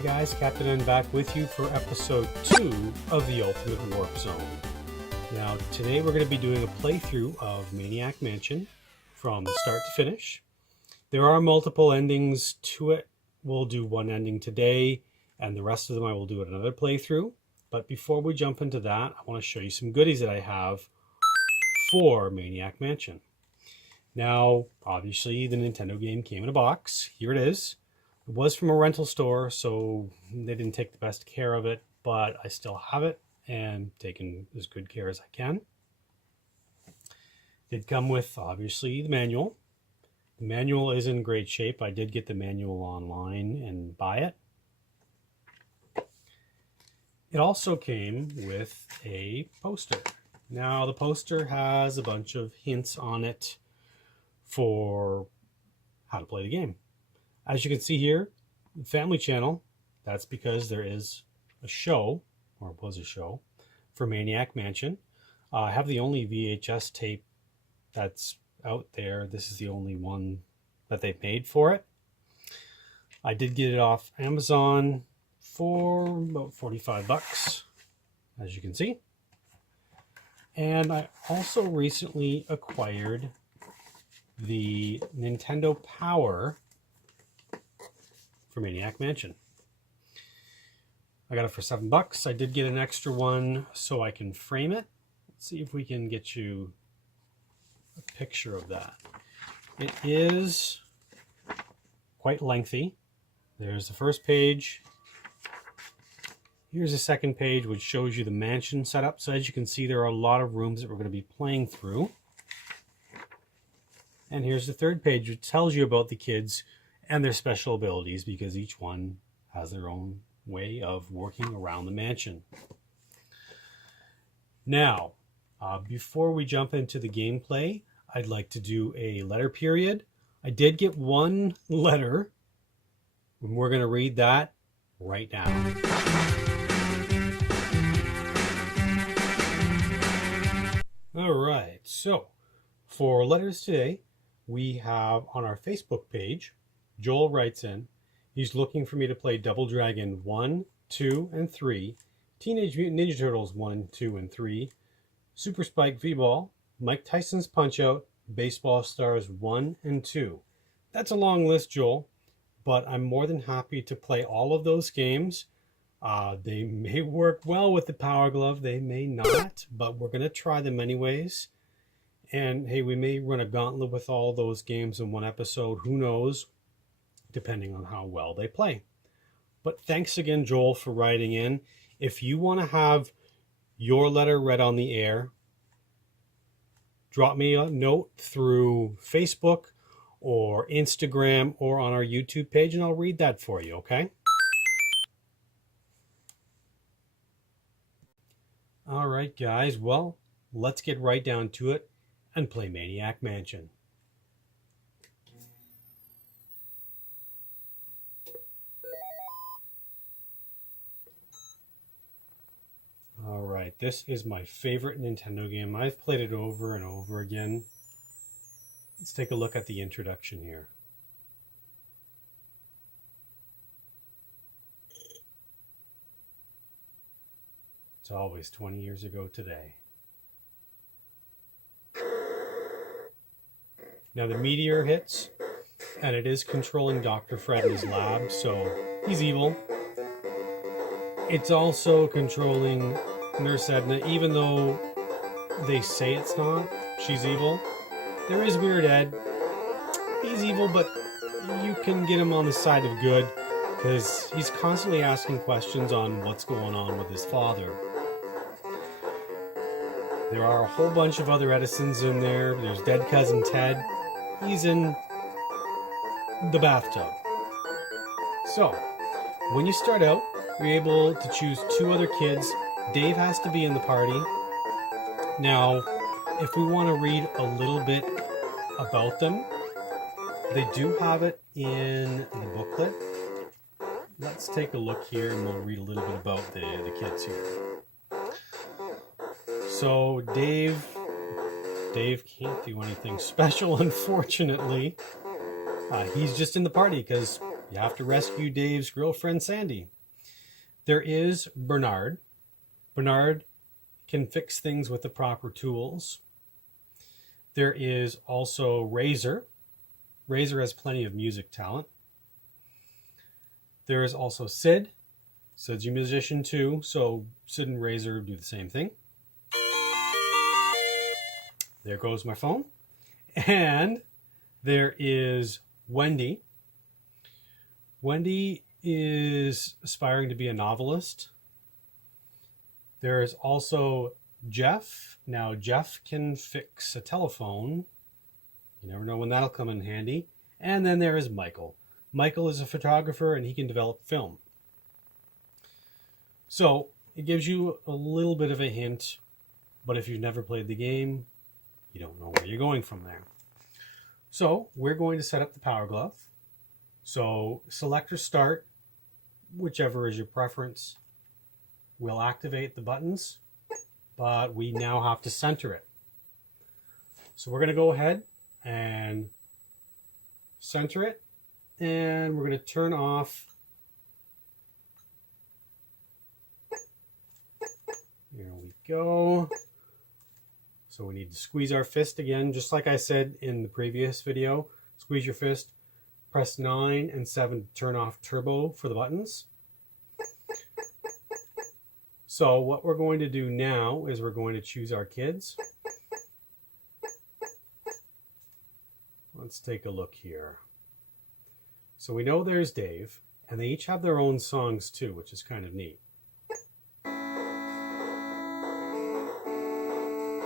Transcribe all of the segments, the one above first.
Hey guys, Captain N back with you for episode 2 of the Ultimate Warp Zone. Now today we're going to be doing a playthrough of Maniac Mansion from start to finish. There are multiple endings to it. We'll do one ending today and the rest of them I will do at another playthrough. But before we jump into that, I want to show you some goodies that I have for Maniac Mansion. Now, obviously the Nintendo game came in a box. Here it is. It was from a rental store, so they didn't take the best care of it, but I still have it and taken as good care as I can. Did come with, obviously, the manual. The manual is in great shape. I did get the manual online and buy it. It also came with a poster. Now, the poster has a bunch of hints on it for how to play the game. As you can see here, Family Channel, that's because there is a show, or was a show, for Maniac Mansion. I have the only VHS tape that's out there. This is the only one that they've made for it. I did get it off Amazon for about 45 bucks, as you can see. And I also recently acquired the Nintendo Power for Maniac Mansion. I got it for 7 bucks. I did get an extra one so I can frame it. Let's see if we can get you a picture of that. It is quite lengthy. There's the first page. Here's the second page, which shows you the mansion setup. So as you can see, there are a lot of rooms that we're going to be playing through. And here's the third page, which tells you about the kids and their special abilities, because each one has their own way of working around the mansion. Now, before we jump into the gameplay, I'd like to do a letter period. I did get one letter, and we're going to read that right now. All right, so for letters today, we have on our Facebook page, Joel writes in, he's looking for me to play Double Dragon 1, 2, and 3, Teenage Mutant Ninja Turtles 1, 2, and 3, Super Spike V-Ball, Mike Tyson's Punch-Out, Baseball Stars 1 and 2. That's a long list, Joel, but I'm more than happy to play all of those games. They may work well with the Power Glove, they may not, but we're going to try them anyways. And hey, we may run a gauntlet with all those games in one episode, who knows, depending on how well they play. But thanks again, Joel, for writing in. If you want to have your letter read on the air, drop me a note through Facebook or Instagram or on our YouTube page, and I'll read that for you, okay? All right, guys. Well, let's get right down to it and play Maniac Mansion. All right, this is my favorite Nintendo game. I've played it over and over again. Let's take a look at the introduction here. It's always 20 years ago today. Now the meteor hits, and it is controlling Dr. Fred in his lab, so he's evil. It's also controlling Nurse Edna, even though they say it's not. She's evil. There is Weird Ed. He's evil, but you can get him on the side of good, because he's constantly asking questions on what's going on with his father. There are a whole bunch of other Edisons in there. There's Dead Cousin Ted. He's in the bathtub. So, when you start out, you're able to choose 2 other kids. Dave has to be in the party. Now, if we want to read a little bit about them, they do have it in the booklet. Let's take a look here and we'll read a little bit about the kids here. So Dave can't do anything special, unfortunately. He's just in the party because You have to rescue Dave's girlfriend, Sandy. There is Bernard. Bernard can fix things with the proper tools. There is also Razor. Razor has plenty of music talent. There is also Sid. Sid's a musician too, so Sid and Razor do the same thing. There goes my phone. And there is Wendy. Wendy is aspiring to be a novelist. There is also Jeff. Now, Jeff can fix a telephone. You never know when that'll come in handy. And then there is Michael. Michael is a photographer and he can develop film. So it gives you a little bit of a hint, but if you've never played the game, you don't know where you're going from there. So we're going to set up the Power Glove. So select or start, whichever is your preference. We'll activate the buttons, but we now have to center it. So we're going to go ahead and center it, and we're going to turn off. Here we go. So we need to squeeze our fist again, just like I said in the previous video. Squeeze your fist, press 9 and 7 to turn off turbo for the buttons. So what we're going to do now is we're going to choose our kids. Let's take a look here. So we know there's Dave, and they each have their own songs too, which is kind of neat.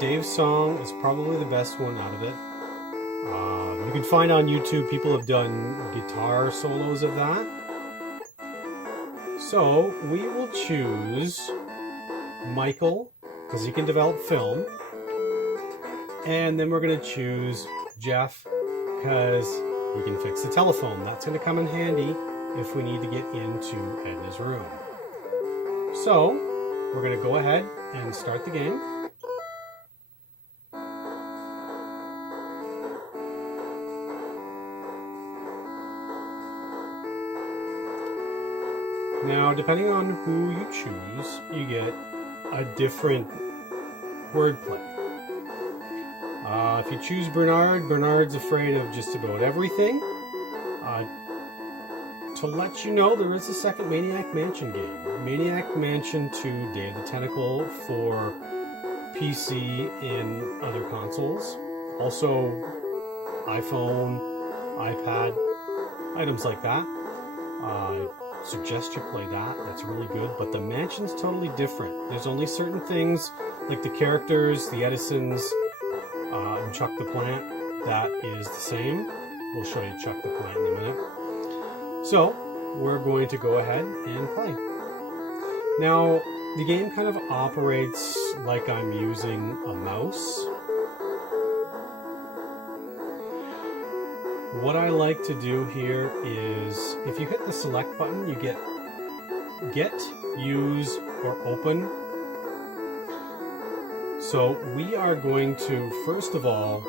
Dave's song is probably the best one out of it. You can find on YouTube people have done guitar solos of that. So we will choose Michael, because he can develop film. And then we're going to choose Jeff, because he can fix the telephone. That's going to come in handy if we need to get into Edna's room. So we're going to go ahead and start the game. Now, depending on who you choose, you get a different wordplay. If you choose Bernard, Bernard's afraid of just about everything. To let you know, there is a second Maniac Mansion game. Maniac Mansion 2 Day of the Tentacle for PC and other consoles. Also, iPhone, iPad, items like that. Suggest you play that. That's really good, but the mansion's totally different. There's only certain things like the characters, the Edisons, and Chuck the Plant that is the same. We'll show you Chuck the Plant in a minute. So we're going to go ahead and play. Now the game kind of operates like I'm using a mouse. What I like to do here is, if you hit the select button, you get, use, or open. So we are going to, first of all,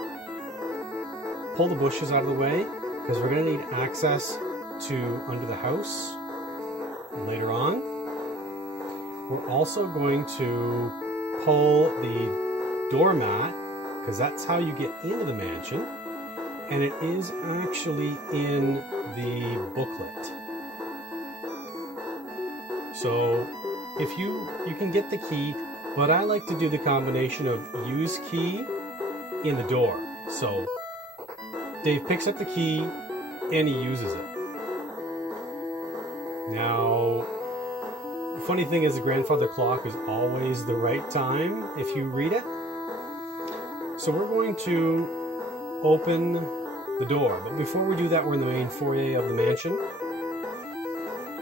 pull the bushes out of the way, because we're going to need access to under the house later on. We're also going to pull the doormat, because that's how you get into the mansion. And it is actually in the booklet. So if you can get the key, but I like to do the combination of use key in the door. So Dave picks up the key and he uses it. Now, the funny thing is the grandfather clock is always the right time if you read it. So we're going to open the door, but before we do that, we're in the main foyer of the mansion.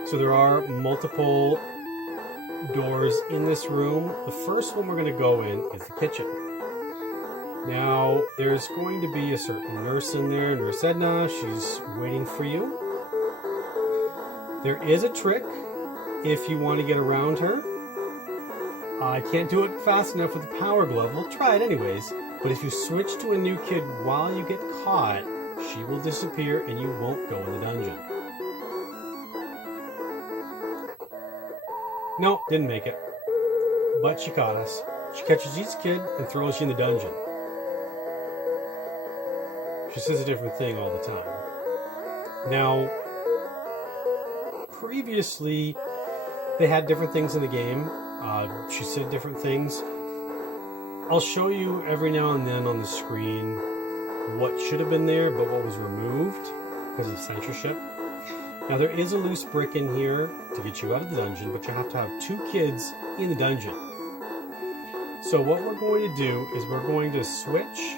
So there are multiple doors in this room. The first one we're going to go in is the kitchen. Now there's going to be a certain nurse in there, Nurse Edna. She's waiting for you. There is a trick if you want to get around her. I can't do it fast enough with the Power Glove. We'll try it anyways. But if you switch to a new kid while you get caught, she will disappear and you won't go in the dungeon. No, didn't make it. But she caught us. She catches each kid and throws you in the dungeon. She says a different thing all the time. Now, previously, they had different things in the game. She said different things. I'll show you every now and then on the screen what should have been there, but what was removed because of censorship. Now, there is a loose brick in here to get you out of the dungeon, but you have to have 2 kids in the dungeon. So what we're going to do is we're going to switch.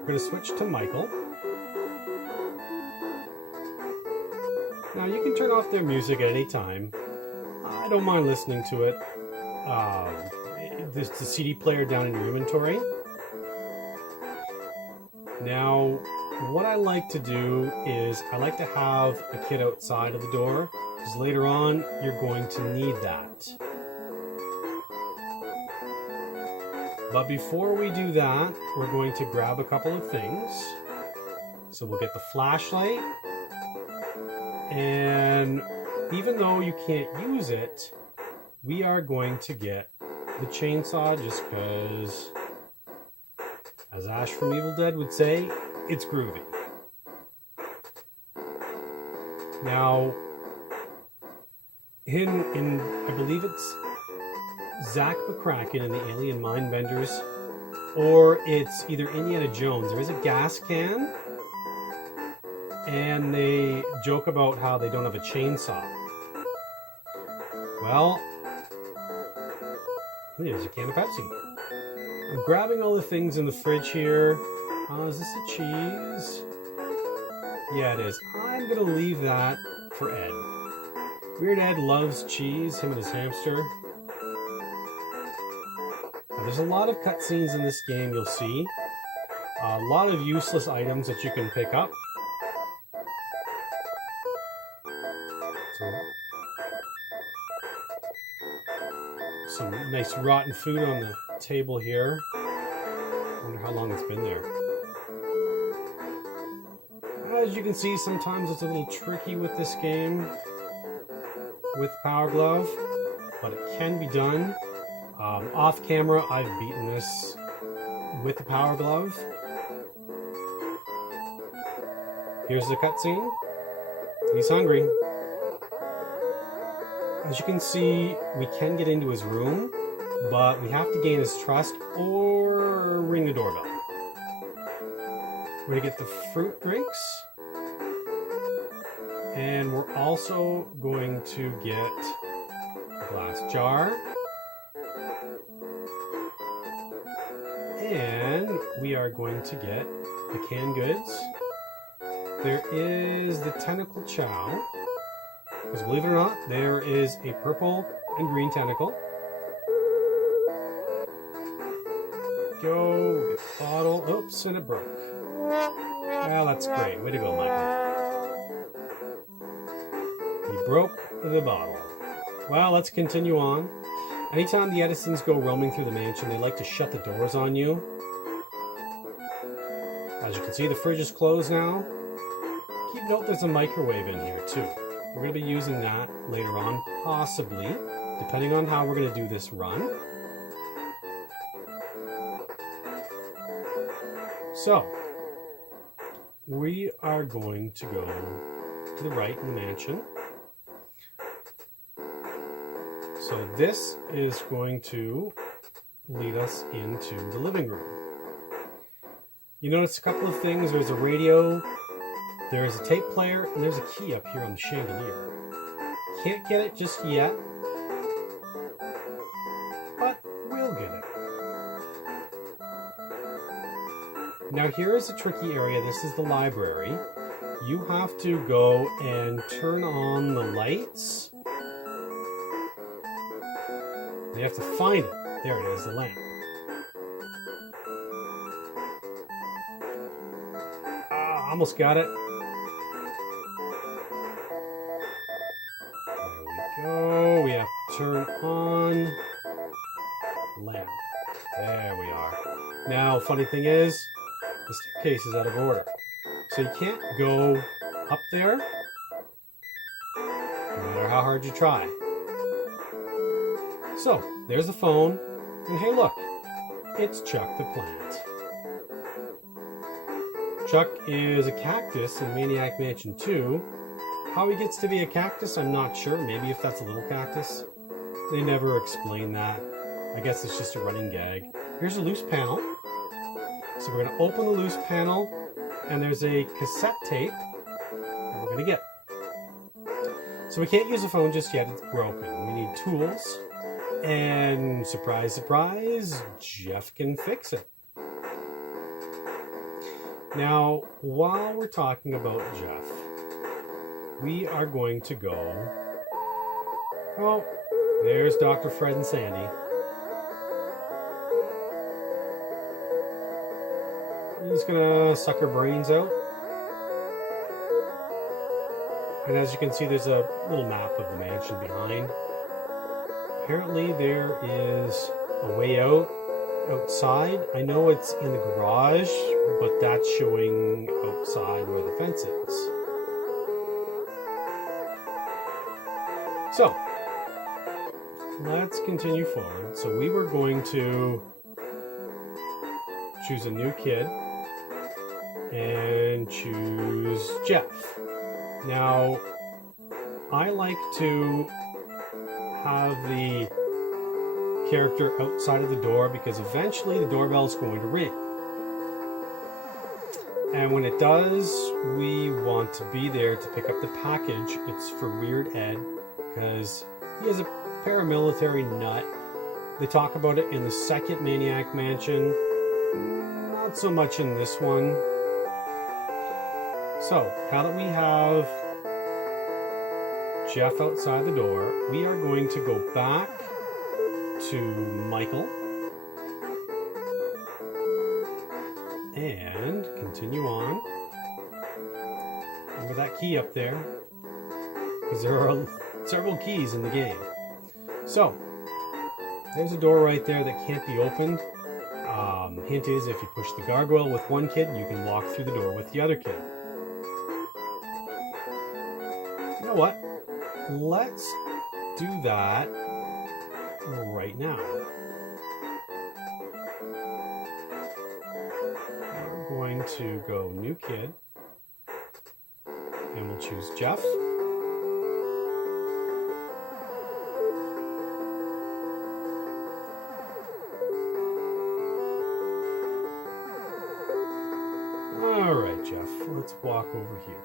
We're going to switch to Michael. Now, you can turn off their music at any time. I don't mind listening to it. There's the CD player down in your inventory. Now, what I like to do is I like to have a kid outside of the door, because later on you're going to need that. But before we do that, we're going to grab a couple of things. So we'll get the flashlight, and even though you can't use it, we are going to get the chainsaw just because, as Ash from Evil Dead would say, it's groovy. Now, in I believe it's Zach McCracken and the Alien Mindbenders, or it's either Indiana Jones, there is a gas can, and they joke about how they don't have a chainsaw. Well, there's a can of Pepsi. I'm grabbing all the things in the fridge here. Is this a cheese? Yeah, it is. I'm going to leave that for Ed. Weird Ed loves cheese, him and his hamster. Now, there's a lot of cutscenes in this game, you'll see. A lot of useless items that you can pick up. Some nice rotten food on the table here. I wonder how long it's been there. As you can see, sometimes it's a little tricky with this game with Power Glove, but it can be done. Off camera, I've beaten this with the Power Glove. Here's the cutscene. He's hungry. As you can see, we can get into his room, but we have to gain his trust or ring the doorbell. We're going to get the fruit drinks, and we're also going to get a glass jar, and we are going to get the canned goods. There is the tentacle chow. Because believe it or not, there is a purple and green tentacle. Go, get the bottle. Oops, and it broke. Well, that's great. Way to go, Michael. He broke the bottle. Well, let's continue on. Anytime the Edisons go roaming through the mansion, they like to shut the doors on you. As you can see, the fridge is closed now. Keep note there's a microwave in here, too. We're going to be using that later on, possibly, depending on how we're going to do this run. So, we are going to go to the right in the mansion. So this is going to lead us into the living room. You notice a couple of things. There's a radio. There's a tape player, and there's a key up here on the chandelier. Can't get it just yet, but we'll get it. Now here's a tricky area. This is the library. You have to go and turn on the lights. You have to find it. There it is, the lamp. Almost got it. There we go. We have to turn on the lamp. There we are. Now, funny thing is, the staircase is out of order. So you can't go up there, no matter how hard you try. So, there's the phone, and hey look, it's Chuck the plant. Chuck is a cactus in Maniac Mansion 2. How he gets to be a cactus, I'm not sure. Maybe if that's a little cactus. They never explain that. I guess it's just a running gag. Here's a loose panel. So we're going to open the loose panel, and there's a cassette tape that we're going to get. So we can't use the phone just yet, it's broken. We need tools, and surprise, surprise, Jeff can fix it. Now, while we're talking about Jeff, we are going to go... Oh, there's Dr. Fred and Sandy. He's gonna suck her brains out. And as you can see, there's a little map of the mansion behind. Apparently there is a way out outside. I know it's in the garage, but that's showing outside where the fence is. So, let's continue forward. So we were going to choose a new kid and choose Jeff. Now, I like to have the character outside of the door because eventually the doorbell is going to ring. And when it does, we want to be there to pick up the package. It's for Weird Ed because he is a paramilitary nut. They talk about it in the second Maniac Mansion, not so much in this one. So, now that we have Jeff outside the door, we are going to go back to Michael and continue on. Remember that key up there, because there are several keys in the game. So, there's a door right there that can't be opened. Hint is, if you push the gargoyle with one kid, you can walk through the door with the other kid. You know what? Let's do that right now. We're going to go new kid, and we'll choose Jeff. Alright, Jeff, let's walk over here.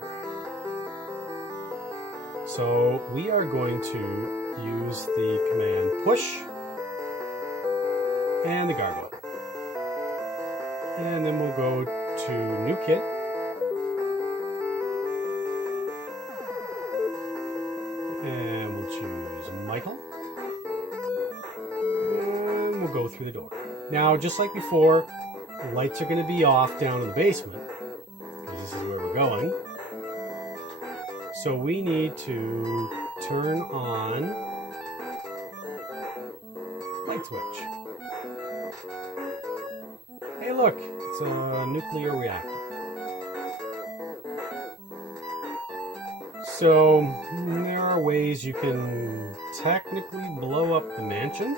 So we are going to use the command push and the gargoyle. And then we'll go to new kid. And we'll choose Michael. And we'll go through the door. Now, just like before, the lights are going to be off down in the basement, because this is where we're going. So we need to turn on light switch. Hey look, it's a nuclear reactor. So there are ways you can technically blow up the mansion.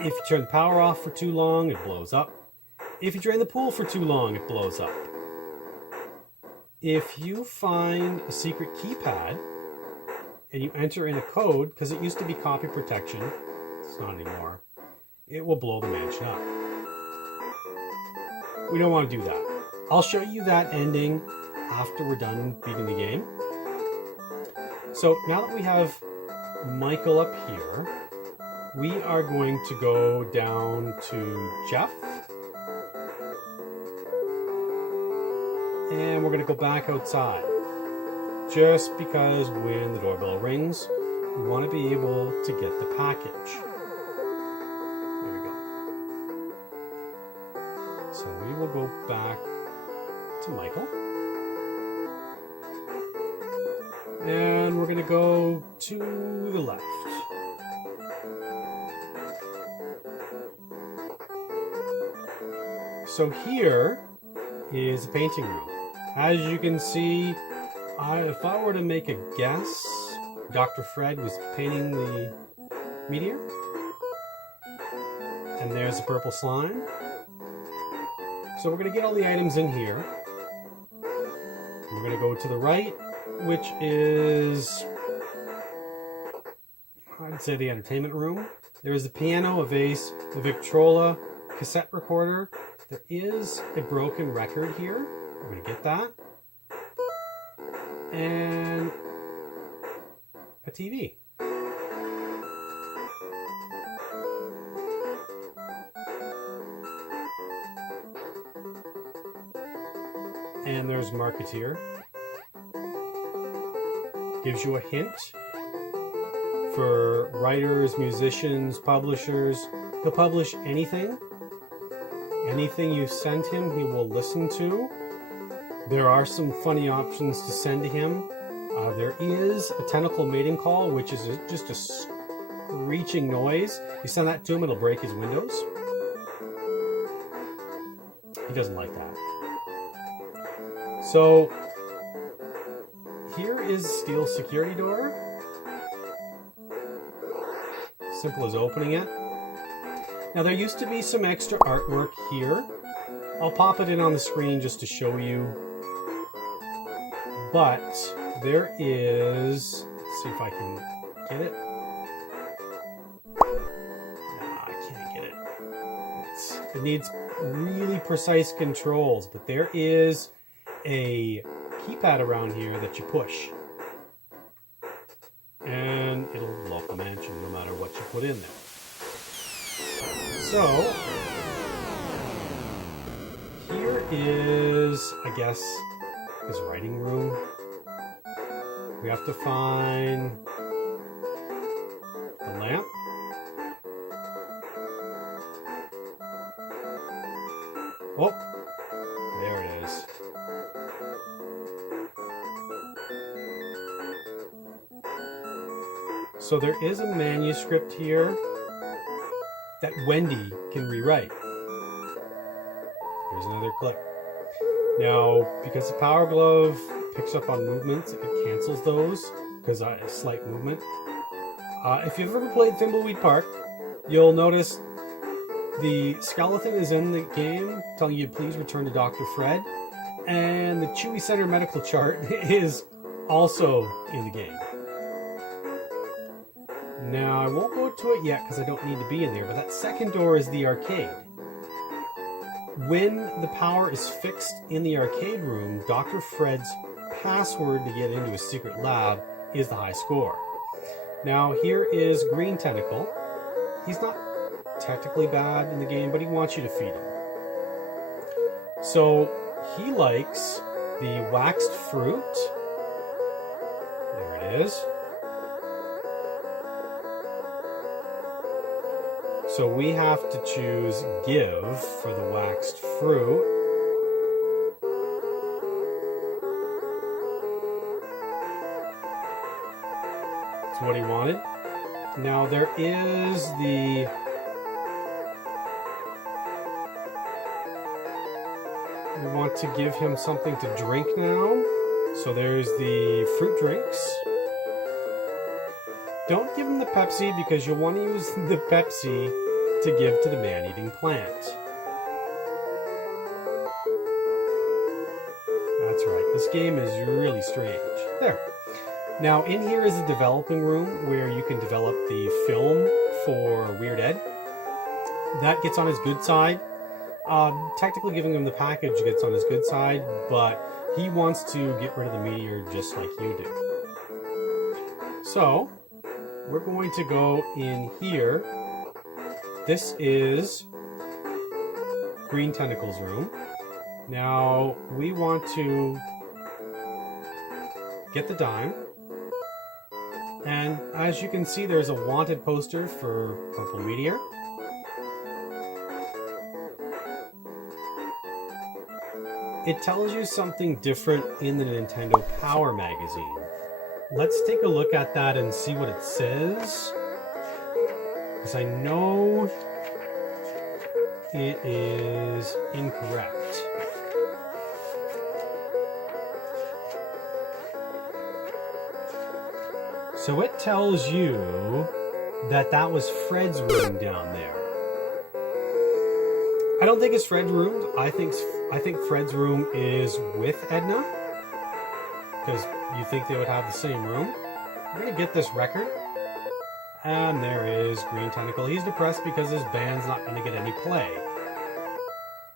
If you turn the power off for too long, it blows up. If you drain the pool for too long, it blows up. If you find a secret keypad and you enter in a code, because it used to be copy protection, it's not anymore, it will blow the mansion up. We don't want to do that. I'll show you that ending after we're done beating the game. So now that we have Michael up here, we are going to go down to Jeff. And we're going to go back outside. Just because when the doorbell rings, we want to be able to get the package. There we go. So we will go back to Michael. And we're going to go to the left. So here is the painting room. As you can see, if I were to make a guess, Dr. Fred was painting the meteor. And there's the purple slime. So we're going to get all the items in here. We're going to go to the right, which is, I'd say, the entertainment room. There is a piano, a vase, a Victrola, cassette recorder. There is a broken record here. We're going to get that. And a TV. And there's Marketeer. Gives you a hint for writers, musicians, publishers. He'll publish anything. Anything you send him, he will listen to. There are some funny options to send to him. There is a tentacle mating call, which is just a screeching noise. You send that to him, it'll break his windows. He doesn't like that. So, here is steel security door. Simple as opening it. Now there used to be some extra artwork here. I'll pop it in on the screen just to show you. But there is, let's see if I can get it. No, I can't get it. It needs really precise controls, but there is a keypad around here that you push. And it'll blow up the mansion no matter what you put in there. So, here is, I guess, his writing room. We have to find the lamp. Oh, there it is. So there is a manuscript here that Wendy can rewrite. Here's another clip. Now, because the Power Glove picks up on movements, it cancels those because a slight movement. If you've ever played Thimbleweed Park, you'll notice the skeleton is in the game telling you please return to Dr. Fred, and the Chewy Center medical chart is also in the game. Now, I won't go to it yet because I don't need to be in there, but that second door is the arcade. When the power is fixed in the arcade room, Dr. Fred's password to get into his secret lab is the high score. Now, here is Green Tentacle. He's not technically bad in the game, but he wants you to feed him. So, he likes the waxed fruit. There it is. So we have to choose give for the waxed fruit. That's what he wanted. Now there is the we want to give him something to drink now. So there's the fruit drinks. Don't give him the Pepsi because you'll want to use the Pepsi to give to the man-eating plant. That's right, this game is really strange. There. Now in here is the developing room where you can develop the film for Weird Ed. That gets on his good side. Technically giving him the package gets on his good side, but he wants to get rid of the meteor just like you do. So, we're going to go in here. This is Green Tentacle's room. Now, we want to get the dime. And as you can see, there's a wanted poster for Purple Meteor. It tells you something different in the Nintendo Power magazine. Let's take a look at that and see what it says. Because I know it is incorrect. So it tells you that that was Fred's room down there. I don't think it's Fred's room. I think Fred's room is with Edna, because you think they would have the same room. We're gonna get this record, and there is Green Tentacle. He's depressed because his band's not gonna get any play.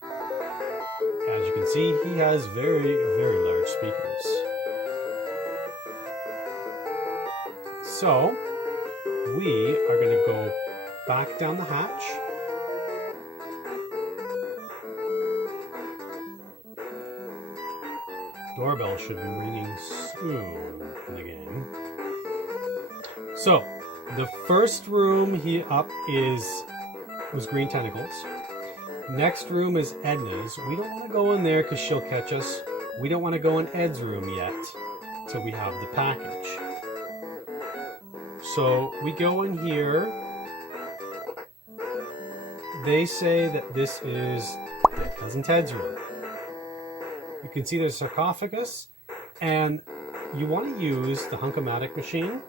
As you can see, he has very, very large speakers. So we are gonna go back down the hatch. Doorbell should be ringing soon in the game. So, the first room was Green Tentacles. Next room is Edna's. We don't want to go in there because she'll catch us. We don't want to go in Ed's room yet till we have the package. So, we go in here. They say that this is their cousin Ted's room. You can see there's a sarcophagus, and you want to use the Hunk-O-Matic machine.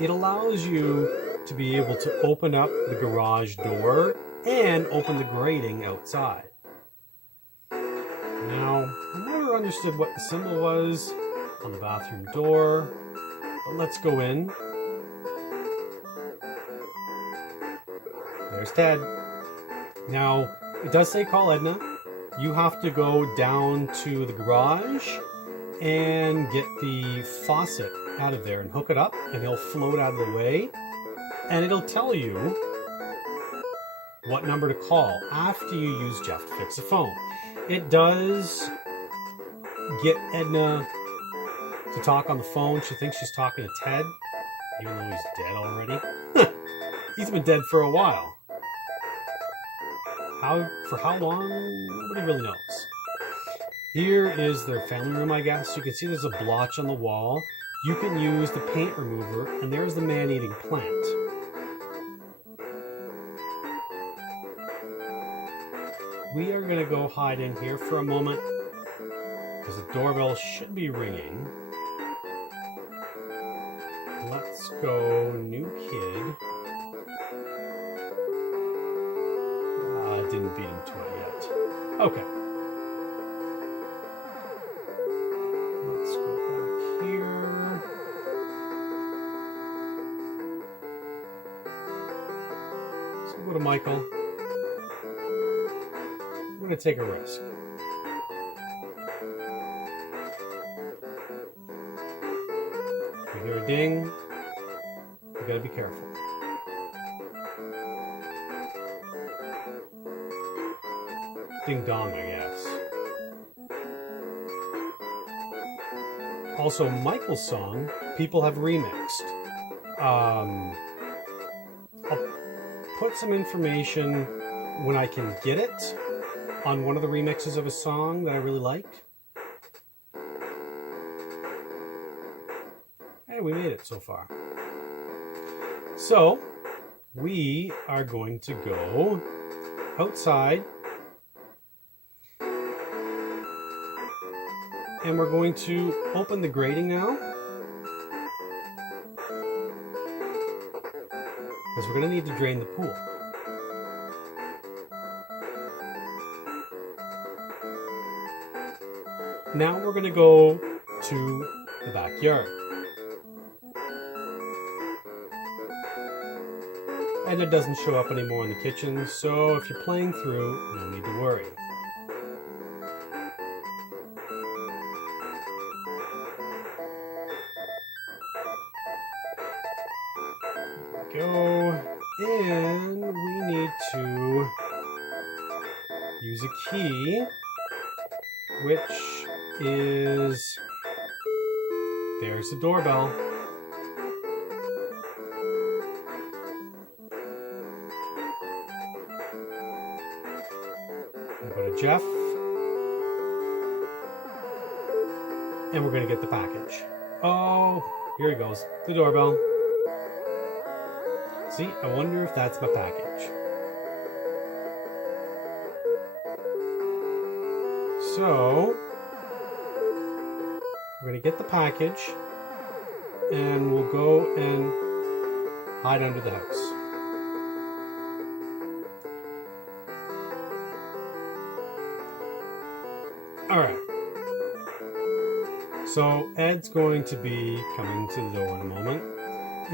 It allows you to be able to open up the garage door and open the grating outside. Now, I never understood what the symbol was on the bathroom door, but let's go in. There's Ted. Now, it does say call Edna. You have to go down to the garage and get the faucet out of there and hook it up, and he'll float out of the way, and it'll tell you what number to call after you use Jeff to fix the phone. It does get Edna to talk on the phone. She thinks she's talking to Ted, even though he's dead already. He's been dead for a while. For how long? Nobody really knows. Here is their family room, I guess. You can see there's a blotch on the wall. You can use the paint remover, and there's the man-eating plant. We are going to go hide in here for a moment, because the doorbell should be ringing. Let's go new kid. Didn't beat into it yet. Okay. Let's go back here. So we'll go to Michael. I'm going to take a risk. If you hear a ding, you got to be careful. Ding dong, I guess. Also, Michael's song, people have remixed. I'll put some information when I can get it on one of the remixes of a song that I really like. Hey, we made it so far. So, we are going to go outside. And we're going to open the grating now, because we're going to need to drain the pool. Now we're going to go to the backyard. And it doesn't show up anymore in the kitchen, so if you're playing through, no need to worry. Go, and we need to use a key, which is, there's the doorbell. We'll go to Jeff, and we're going to get the package. Oh, here he goes, the doorbell. See, I wonder if that's my package. So, we're going to get the package, and we'll go and hide under the house. Alright. So Ed's going to be coming to the door in a moment.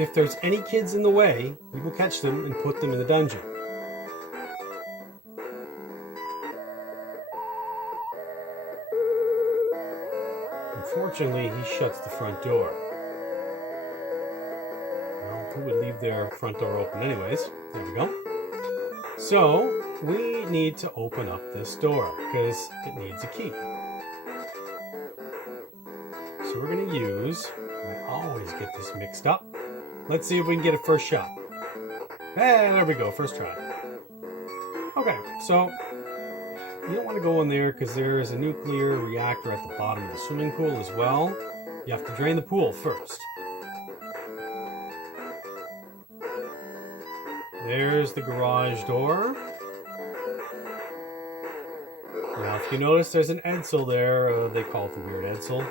If there's any kids in the way, he will catch them and put them in the dungeon. Unfortunately, he shuts the front door. Well, who would leave their front door open anyways? There we go. So, we need to open up this door because it needs a key. So we're going to use, I always get this mixed up. Let's see if we can get a first shot. Hey, there we go, first try. Okay, so you don't want to go in there because there is a nuclear reactor at the bottom of the swimming pool as well. You have to drain the pool first. There's the garage door. Now, if you notice, there's an Edsel there. They call it the weird Edsel.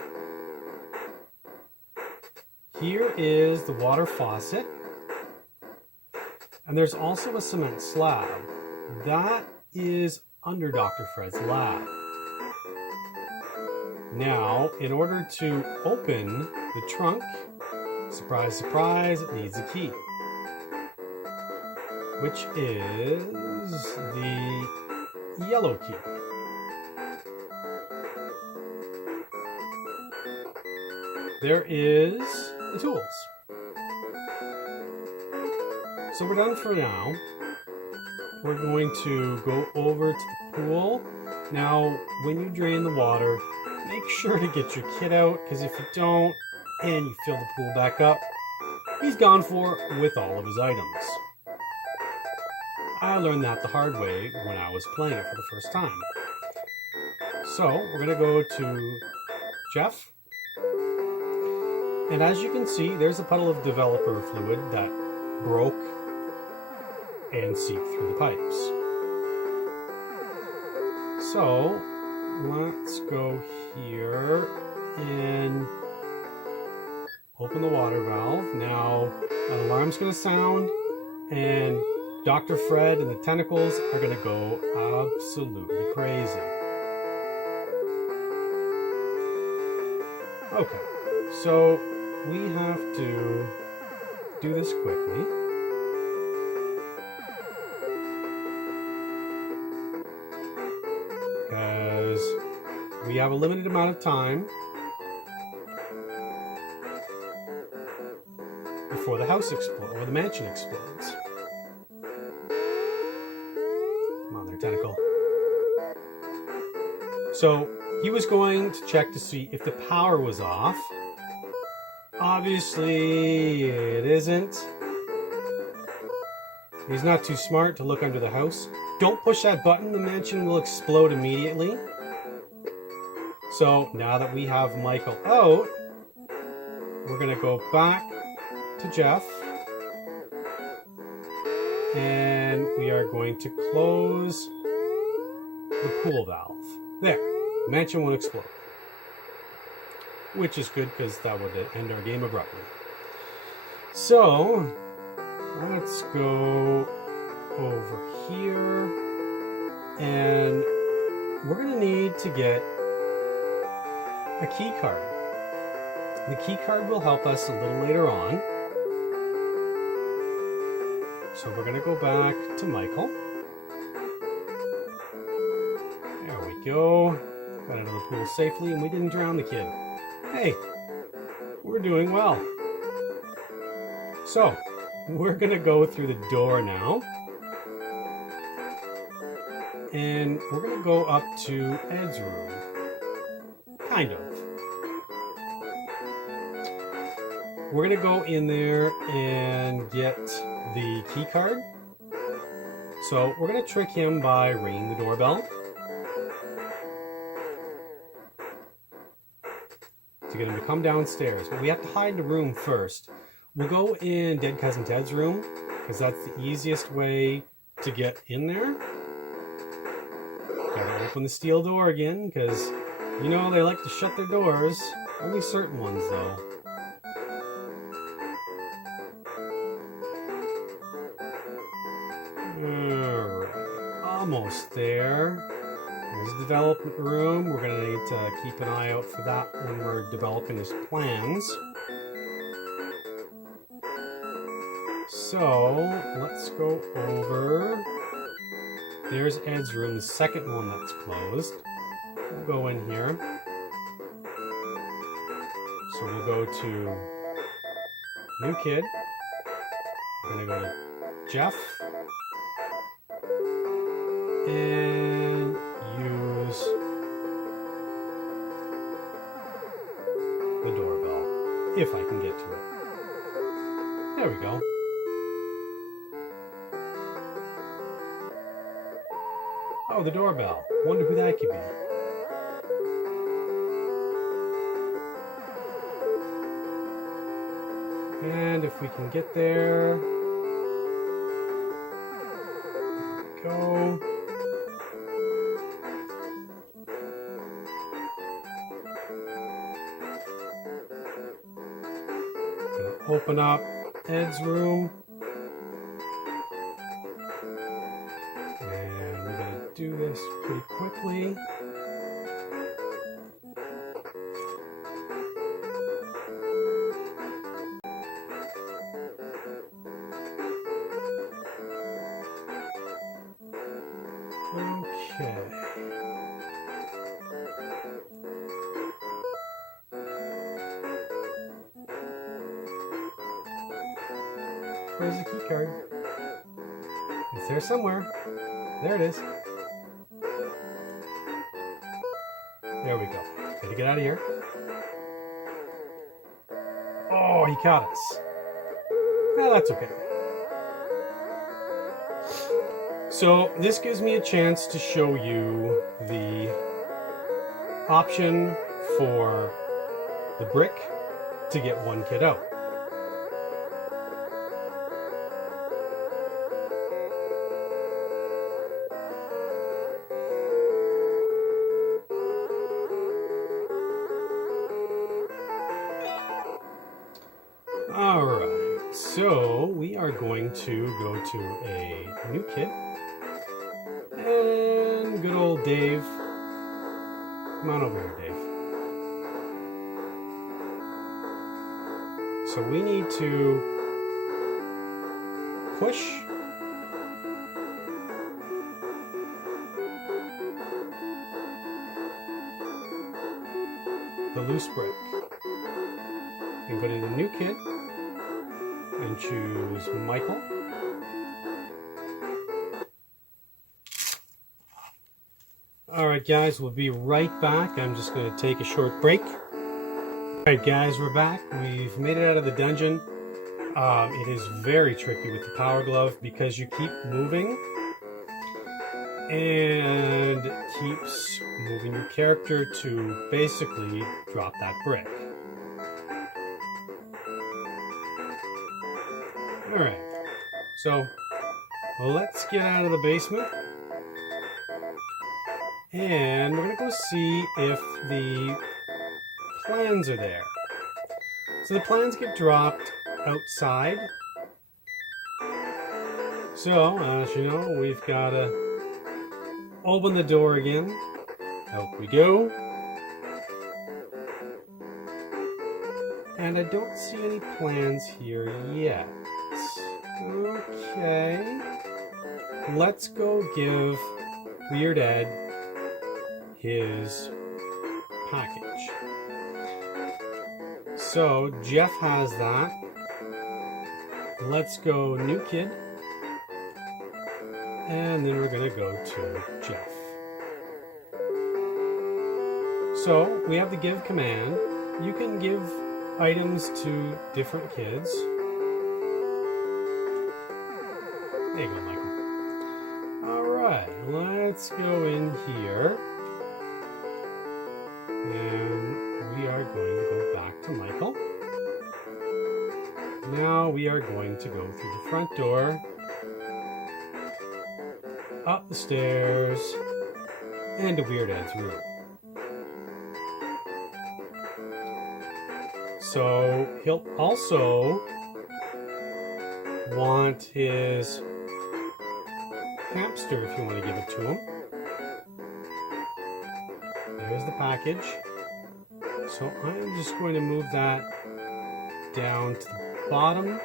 Here is the water faucet. And there's also a cement slab. That is under Dr. Fred's lab. Now, in order to open the trunk, surprise, surprise, it needs a key. Which is the yellow key. There is the tools. So we're done for now. We're going to go over to the pool. Now, when you drain the water, make sure to get your kid out, because if you don't, and you fill the pool back up, he's gone for with all of his items. I learned that the hard way when I was playing it for the first time. So, we're going to go to Jeff. And as you can see, there's a puddle of developer fluid that broke and seeped through the pipes. So, let's go here and open the water valve. Now, an alarm's going to sound, and Dr. Fred and the tentacles are going to go absolutely crazy. Okay, so we have to do this quickly. Because we have a limited amount of time before the house explodes, or the mansion explodes. Come on there, tentacle. So, he was going to check to see if the power was off. Obviously, it isn't. He's not too smart to look under the house. Don't push that button, the mansion will explode immediately. So, now that we have Michael out, we're going to go back to Jeff. And we are going to close the pool valve. There. The mansion won't explode. Which is good because that would end our game abruptly. So, let's go over here. And we're going to need to get a key card. The key card will help us a little later on. So we're going to go back to Michael. There we go. Got out of the pool safely, and we didn't drown the kid. Hey, we're doing well. So, we're going to go through the door now. And we're going to go up to Ed's room. Kind of. We're going to go in there and get the key card. So, we're going to trick him by ringing the doorbell. To get him to come downstairs. But we have to hide the room first. We'll go in Dead Cousin Ted's room, because that's the easiest way to get in there. Gotta open the steel door again, because, you know, they like to shut their doors. Only certain ones, though. almost there. There's a development room. We're going to need to keep an eye out for that when we're developing his plans. So, let's go over. There's Ed's room, the second one that's closed. We'll go in here. So we'll go to New Kid. We're going to go to Jeff. And use the doorbell, if I can get to it. There we go. Oh, the doorbell. Wonder who that could be. And if we can get there. There we go. Open up Ed's room. And we're going to do this pretty quickly. Okay. Where's the key card? It's there somewhere. There it is. There we go. Gotta get out of here. Oh, he caught us. Well, that's okay. So this gives me a chance to show you the option for the brick to get one kid out. Alright, so we are going to go to a new kid. And good old Dave. Come on over here, Dave. So we need to push the loose brick. And go to the new kid and choose Michael. Alright guys, we'll be right back. I'm just going to take a short break. Alright guys, we're back. We've made it out of the dungeon. It is very tricky with the power glove because you keep moving and it keeps moving your character to basically drop that brick. Alright, so let's get out of the basement. And we're going to go see if the plans are there. So the plans get dropped outside. So, as you know, we've got to open the door again. Out we go. And I don't see any plans here yet. Okay. Let's go give Weird Ed his package. So Jeff has that. Let's go new kid. And then we're going to go to Jeff. So we have the give command. You can give items to different kids. There you go, Michael. Alright, let's go in here. And we are going to go back to Michael. Now we are going to go through the front door, up the stairs, and to Weird Ed's room. So he'll also want his hamster if you want to give it to him. There's the package. So I'm just going to move that down to the bottom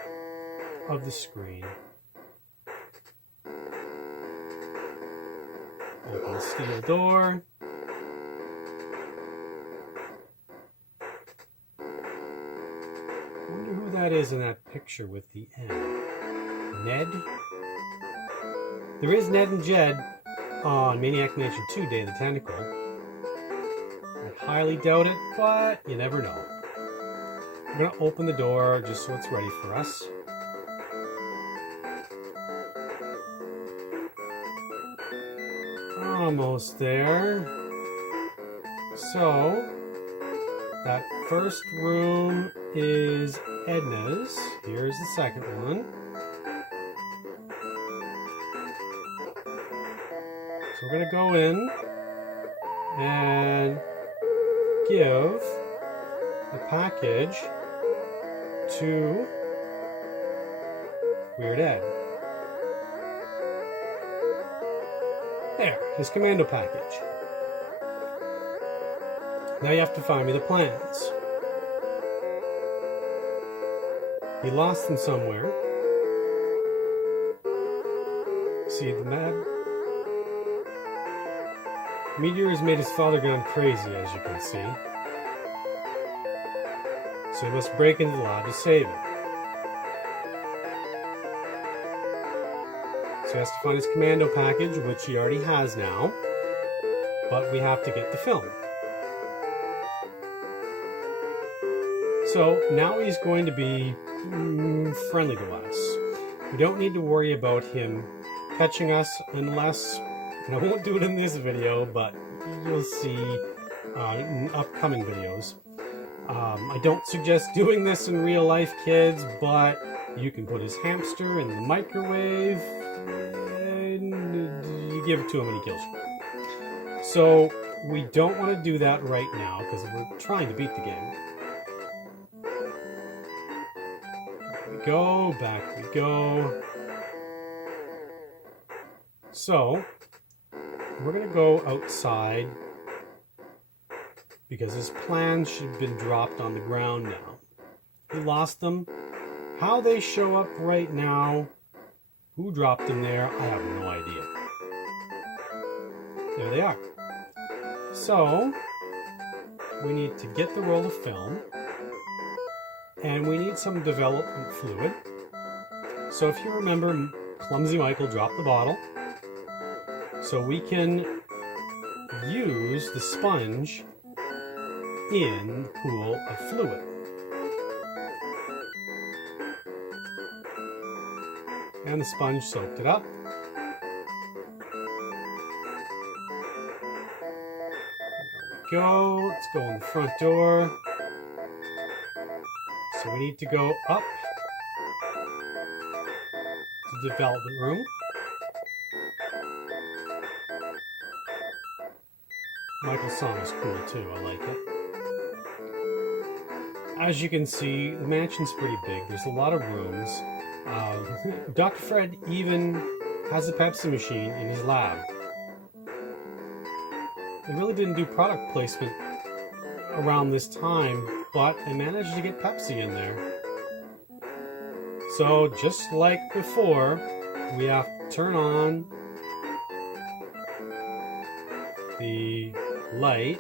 of the screen. Open the steel door. I wonder who that is in that picture with the N. Ned? There is Ned and Jed on Maniac Mansion 2 Day of the Tentacle. I highly doubt it, but you never know. We're going to open the door just so it's ready for us. Almost there. So, that first room is Edna's. Here's the second one. So we're going to go in and give the package to Weird Ed. There, his commando package. Now you have to find me the plans. He lost them somewhere. See the map? Meteor has made his father gone crazy, as you can see. So he must break into the lab to save it. So he has to find his commando package, which he already has now. But we have to get the film. So now he's going to be friendly to us. We don't need to worry about him catching us unless, and I won't do it in this video, but you'll see in upcoming videos. I don't suggest doing this in real life, kids, but you can put his hamster in the microwave and you give it to him and he kills you. So we don't want to do that right now because we're trying to beat the game. Back we go. So, we're going to go outside because his plans should have been dropped on the ground now. He lost them. How they show up right now, who dropped them there, I have no idea. There they are. So, we need to get the roll of film. And we need some development fluid. So if you remember, Clumsy Michael dropped the bottle. So we can use the sponge in the pool of fluid. And the sponge soaked it up. There we go. Let's go in the front door. So we need to go up to the development room. Michael's song is cool too, I like it. As you can see, the mansion's pretty big. There's a lot of rooms. Dr. Fred even has a Pepsi machine in his lab. They really didn't do product placement around this time, but they managed to get Pepsi in there. So just like before, we have to turn on the light,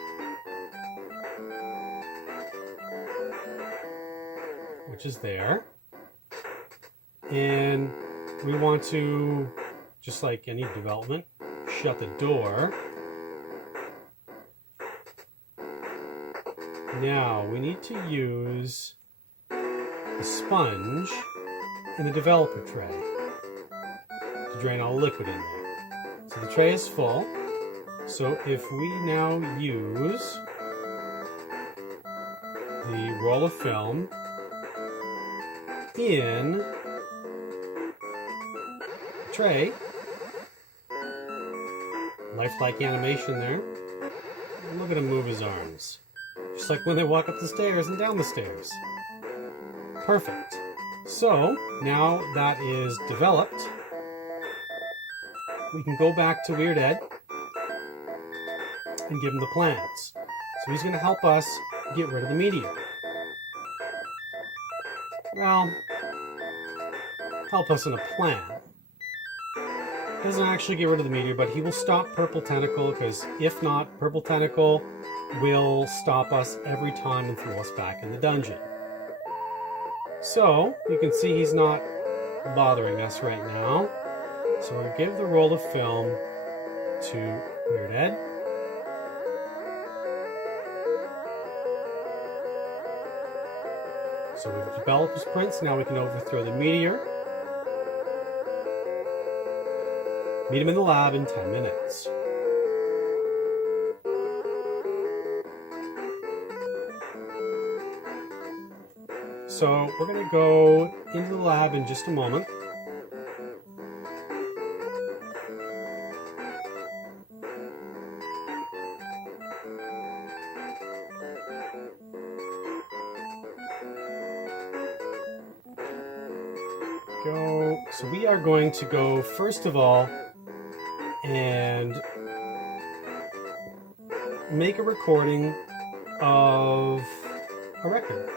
which is there, and we want to, just like any development, shut the door. Now we need to use the sponge in the developer tray to drain all the liquid in there. So the tray is full. So if we now use the roll of film in the tray, lifelike animation there, and look at him move his arms. Just like when they walk up the stairs and down the stairs. Perfect. So, now that is developed, we can go back to Weird Ed and give him the plans. So he's going to help us get rid of the meteor. Well, help us in a plan. Doesn't actually get rid of the meteor, but he will stop Purple Tentacle, because if not, Purple Tentacle will stop us every time and throw us back in the dungeon. So you can see he's not bothering us right now. So we'll give the roll of film to Weird Ed. So we've developed his prints. Now we can overthrow the meteor. Meet him in the lab in 10 minutes. So we're going to go into the lab in just a moment. So we are going to go, first of all, and make a recording of a record.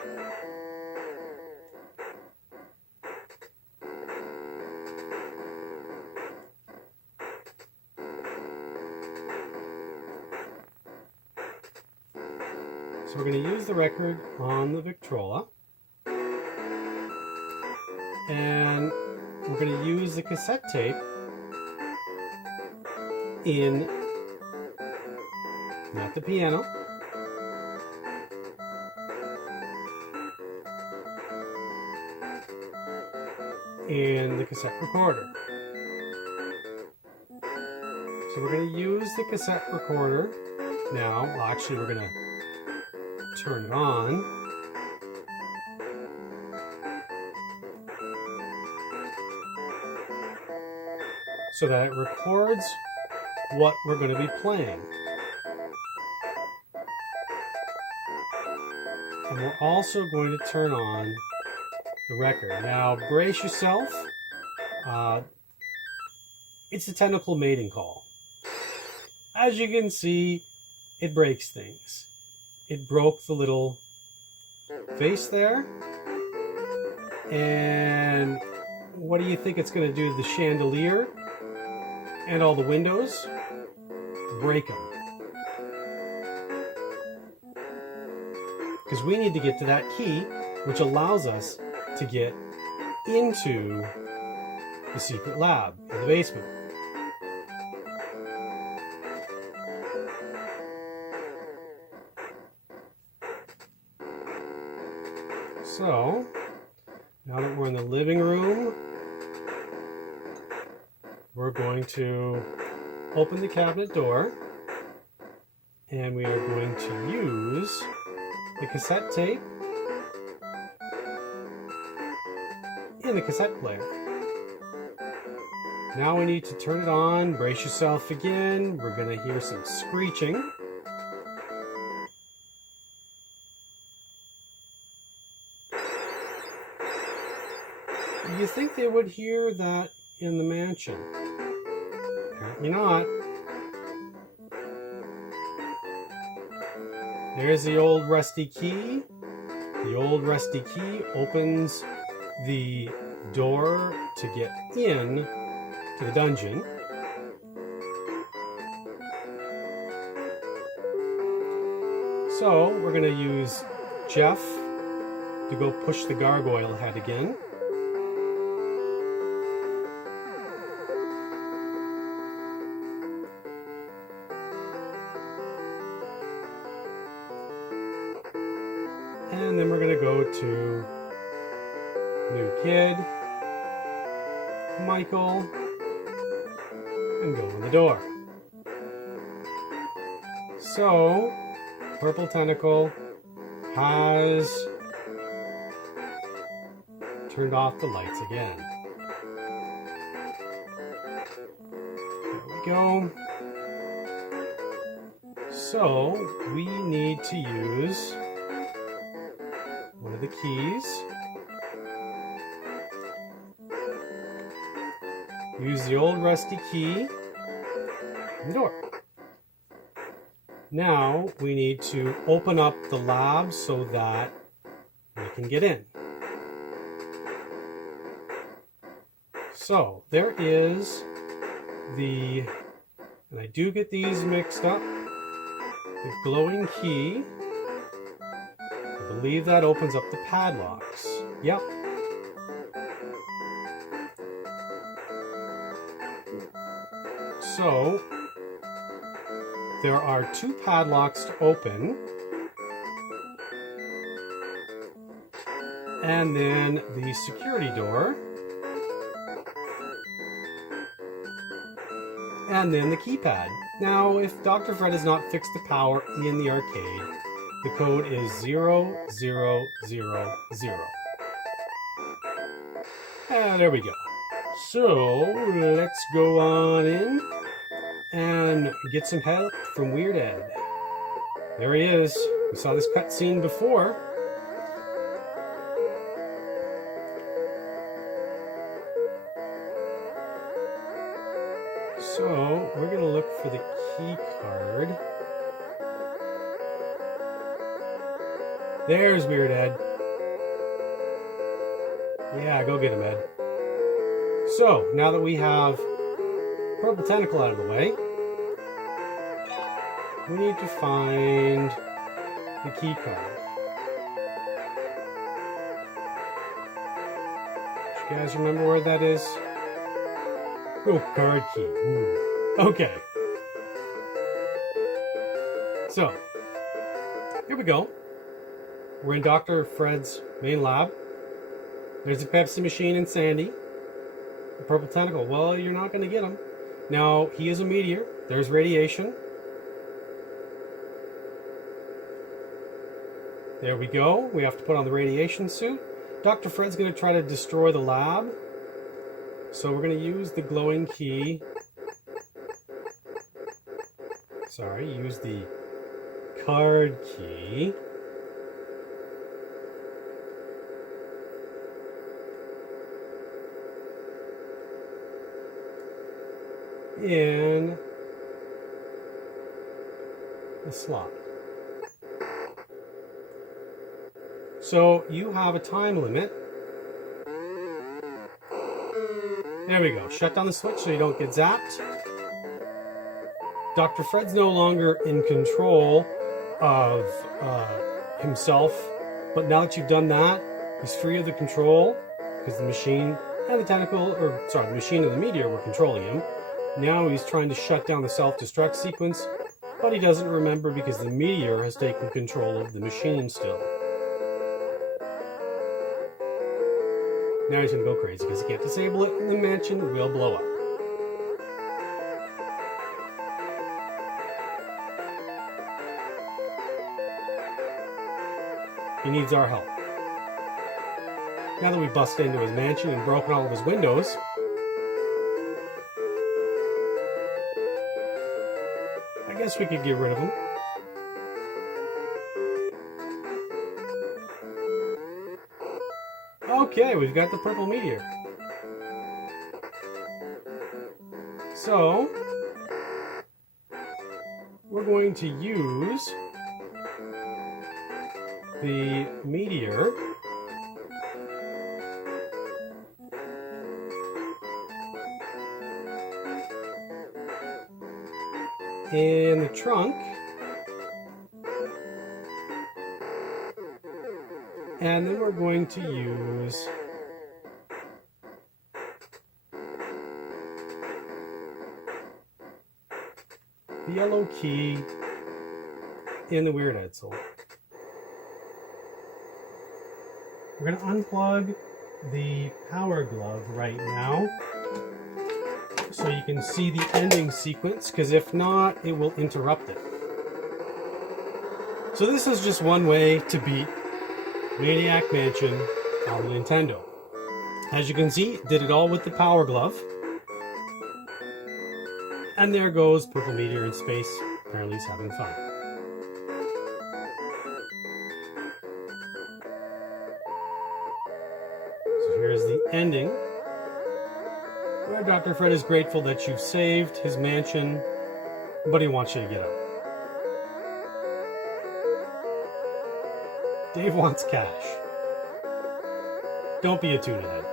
So we're going to use the record on the Victrola. And we're going to use the cassette tape in, not the piano, in the cassette recorder. So we're going to use the cassette recorder now. Well, actually, we're going to turn it on. So that it records what we're going to be playing. And we're also going to turn on the record. Now, brace yourself. It's a tentacle mating call. As you can see, it breaks things. It broke the little face there. And what do you think it's going to do to the chandelier? And all the windows, break them. Because we need to get to that key, which allows us to get into the secret lab in the basement. So, now that we're in the living room, we're going to open the cabinet door, and we are going to use the cassette tape in the cassette player. Now we need to turn it on. Brace yourself again. We're going to hear some screeching. You think they would hear that in the mansion? Apparently not. There's the old rusty key. The old rusty key opens the door to get in to the dungeon. So we're going to use Jeff to go push the gargoyle head again. And then we're going to go to New Kid, Michael, and go in the door. So, Purple Tentacle has turned off the lights again. There we go. So, we need to use one of the keys. Use the old rusty key the door. Now we need to open up the lab so that we can get in. So there is the, and I do get these mixed up, the glowing key. I believe that opens up the padlocks. Yep. So there are 2 padlocks to open, and then the security door, and then the keypad. Now, if Dr. Fred has not fixed the power in the arcade, the code is 0000. There we go. So let's go on in and get some help from Weird Ed. There he is. We saw this cutscene before. So we're going to look for the key card. There's Weird Ed. Yeah, go get him, Ed. So now that we have Purple Tentacle out of the way, we need to find the key card. Do you guys remember where that is? Oh, card key. Ooh. Okay. So, here we go. We're in Dr. Fred's main lab. There's a Pepsi machine and Sandy. The Purple Tentacle. Well, you're not going to get him. Now, he is a meteor. There's radiation. There we go. We have to put on the radiation suit. Dr. Fred's going to try to destroy the lab. So we're going to use the glowing key. Sorry, use the card key. In the slot. So you have a time limit. There we go. Shut down the switch so you don't get zapped. Dr. Fred's no longer in control of himself, but now that you've done that, he's free of the control because the machine and the tentacle, or sorry, the machine and the meteor were controlling him. Now he's trying to shut down the self-destruct sequence, but he doesn't remember because the meteor has taken control of the machine still. Now he's going to go crazy because he can't disable it and the mansion will blow up. He needs our help. Now that we busted into his mansion and broken all of his windows, I guess we could get rid of him. Okay, we've got the purple meteor. So, we're going to use the meteor in the trunk, and then we're going to use the yellow key in the Weird Ed soul. We're going to unplug the power glove right now so you can see the ending sequence, because if not, it will interrupt it. So this is just one way to beat Maniac Mansion on the Nintendo. As you can see, did it all with the power glove. And there goes Purple Meteor in space. Apparently he's having fun. So here's the ending, where Dr. Fred is grateful that you've saved his mansion but he wants you to get out. Dave wants cash. Don't be a tuna head.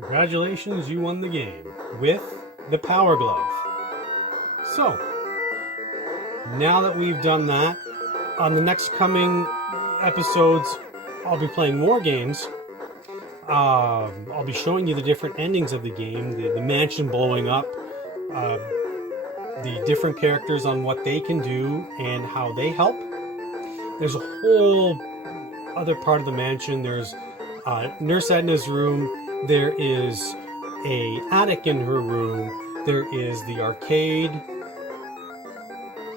Congratulations, you won the game with the Power Glove. So, now that we've done that, on the next coming episodes, I'll be playing more games. I'll be showing you the different endings of the game, the mansion blowing up, the different characters on what they can do and how they help. There's a whole other part of the mansion. There's Nurse Edna's room. There is a attic in her room. There is the arcade.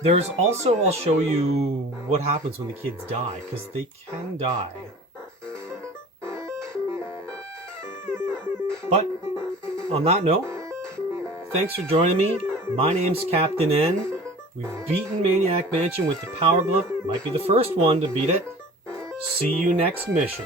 There's also, I'll show you what happens when the kids die, because they can die. But on that note, thanks for joining me. My name's Captain N. We've beaten Maniac Mansion with the Power Glove. Might be the first one to beat it. See you next mission.